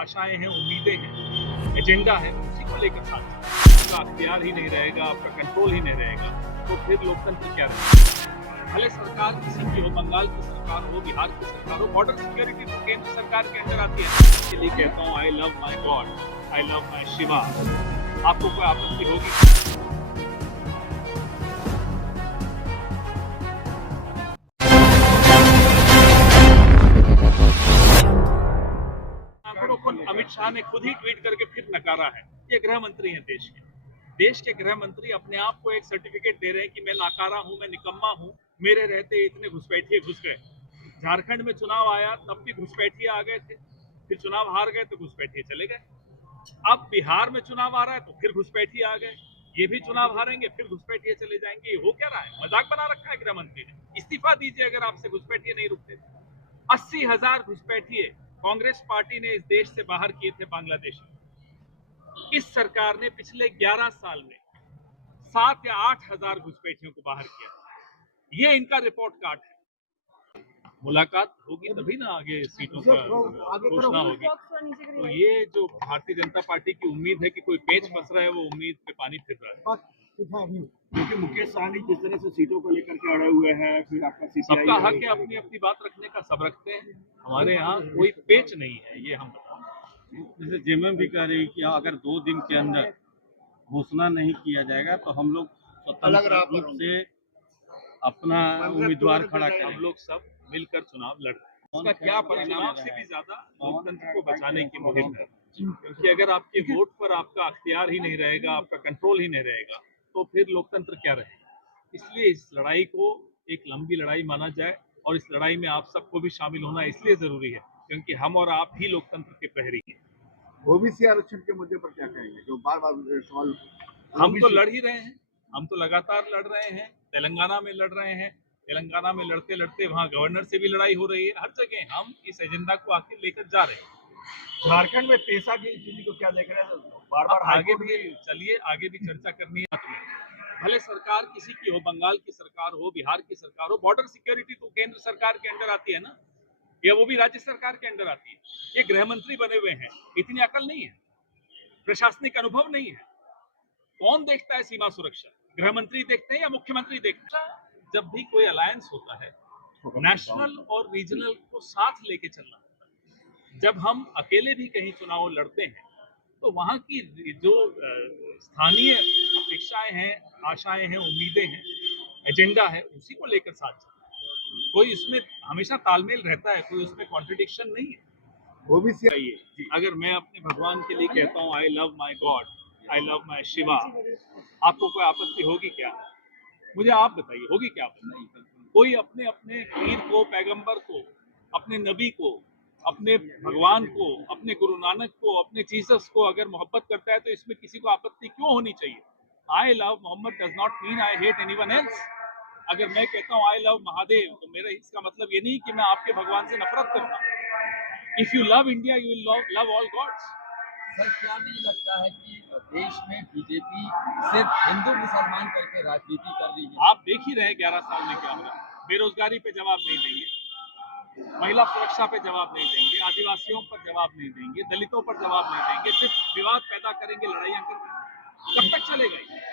आशाएं हैं, उम्मीदें हैं, एजेंडा है, उसी को लेकर साथ चलें। आपका अख्तियार ही नहीं रहेगा, आपका कंट्रोल ही नहीं रहेगा, तो फिर लोकतंत्र क्या रहेगा। भले सरकार किसी की हो, बंगाल की सरकार हो, बिहार की सरकार हो, बॉर्डर सिक्योरिटी तो केंद्र सरकार के अंदर आती है। इसके लिए कहता हूँ, I love my God, I love my Shiva. आपको कोई आपत्ति होगी? अमित शाह ने खुद ही ट्वीट करके फिर नकारा है। ये गृह मंत्री हैं देश के गृह मंत्री अपने आप को एक सर्टिफिकेट दे रहे हैं कि मैं नाकारा हूं, मैं निकम्मा हूं, मेरे रहते इतने घुसपैठिए घुस गए। झारखंड में चुनाव आया तब भी घुसपैठिए आ गए थे, फिर चुनाव हार गए तो घुसपैठिए चले गए। अब बिहार में चुनाव आ रहा है तो फिर घुसपैठिए आ गए, ये भी चुनाव हारेंगे फिर घुसपैठिए चले जाएंगे। ये हो क्या रहा है? मजाक बना रखा है गृह मंत्री ने। इस्तीफा दीजिए अगर आपसे घुसपैठिए नहीं रुकते। 80,000 घुसपैठिए कांग्रेस पार्टी ने इस देश से बाहर किए थे बांग्लादेश में। इस सरकार ने पिछले 11 साल में 7 या 8,000 घुसपैठियों को बाहर किया। ये इनका रिपोर्ट कार्ड है। मुलाकात होगी तभी ना आगे सीटों का घोषणा होगी। तो ये जो भारतीय जनता पार्टी की उम्मीद है कि कोई पेच फंस रहा है, वो उम्मीद पे पानी फिर रहा है। क्योंकि मुकेश सहनी जिस तरह से सीटों को लेकर के अड़े हुए हैं, फिर आपका सबका हक है अपनी अपनी बात रखने का, सब रखते हैं। हमारे यहाँ कोई पेच नहीं है, ये हम बताएं। जैसे जेएमएम भी कह रही कि अगर 2 दिन के अंदर घोषणा नहीं किया जाएगा तो हम लोग स्वतंत्र रूप से अपना उम्मीदवार खड़ा करेंगे। हम लोग सब मिलकर चुनाव लड़ रहे हैं। उसका क्या परिणाम से भी ज्यादा लोकतंत्र को बचाने की मुहिम है। क्योंकि अगर आपके वोट पर आपका अख्तियार ही नहीं रहेगा, आपका कंट्रोल ही नहीं रहेगा, तो फिर लोकतंत्र क्या रहेगा। इसलिए इस लड़ाई को एक लंबी लड़ाई माना जाए, और इस लड़ाई में आप सबको भी शामिल होना इसलिए जरूरी है क्योंकि हम और आप ही लोकतंत्र के प्रहरी हैं। ओबीसी आरक्षण के मुद्दे पर क्या कहेंगे, जो बार बार सवाल? हम तो लड़ ही रहे हैं, हम तो लगातार लड़ रहे हैं। तेलंगाना में लड़ रहे हैं, तेलंगाना में लड़ते लड़ते वहां गवर्नर से भी लड़ाई हो रही है। हर जगह हम इस एजेंडा को आगे लेकर जा रहे हैं। झारखंड में पेशा की स्थिति को क्या देख रहे हैं? बार बार आगे भी चलिए, आगे भी चर्चा करनी है। भले सरकार किसी की हो, बंगाल की सरकार हो, बिहार की सरकार हो, बॉर्डर सिक्योरिटी तो केंद्र सरकार के अंदर आती है ना, या वो भी राज्य सरकार के अंदर आती है। ये गृह मंत्री बने हुए हैं, इतनी अकल नहीं है, प्रशासनिक अनुभव नहीं है। कौन देखता है सीमा सुरक्षा? गृह मंत्री देखते हैं या मुख्यमंत्री देखते हैं? जब भी कोई अलायंस होता है, नेशनल और रीजनल को साथ लेके चलना होता है। जब हम अकेले भी कहीं चुनाव लड़ते हैं तो वहां की जो स्थानीय अपेक्षाएं हैं, आशाएं हैं, उम्मीदें हैं, एजेंडा है, उसी को लेकर साथ चलना है। कोई इसमें हमेशा तालमेल रहता है, कोई उसमें कॉन्ट्रडिक्शन नहीं है। वो भी अगर मैं अपने भगवान के लिए कहता हूँ, I love my God, I love my Shiva, आपको कोई आपत्ति होगी क्या? मुझे आप बताइए, होगी क्या आपत्ति? कोई अपने अपने पीर को, पैगंबर को, अपने नबी को, अपने भगवान को, अपने गुरु नानक को, अपने जीसस को अगर मोहब्बत करता है तो इसमें किसी को आपत्ति क्यों होनी चाहिए? I love Mohammad does not mean I hate anyone else. अगर मैं कहता हूँ आई लव महादेव, तो मेरा इसका मतलब ये नहीं कि मैं आपके भगवान से नफरत करता हूँ। If you love India you will love all gods. Sir, क्या नहीं लगता है कि देश में बीजेपी सिर्फ हिंदू मुसलमान करके राजनीति कर रही है? आप देख ही रहे हैं 11 साल में क्या हो रहा है। बेरोजगारी पे जवाब नहीं देंगे, महिला सुरक्षा पे जवाब नहीं देंगे, आदिवासियों पर जवाब नहीं देंगे, दलितों पर जवाब नहीं देंगे, सिर्फ विवाद पैदा करेंगे, लड़ाइयां करेंगे। कब तक चलेगा ये?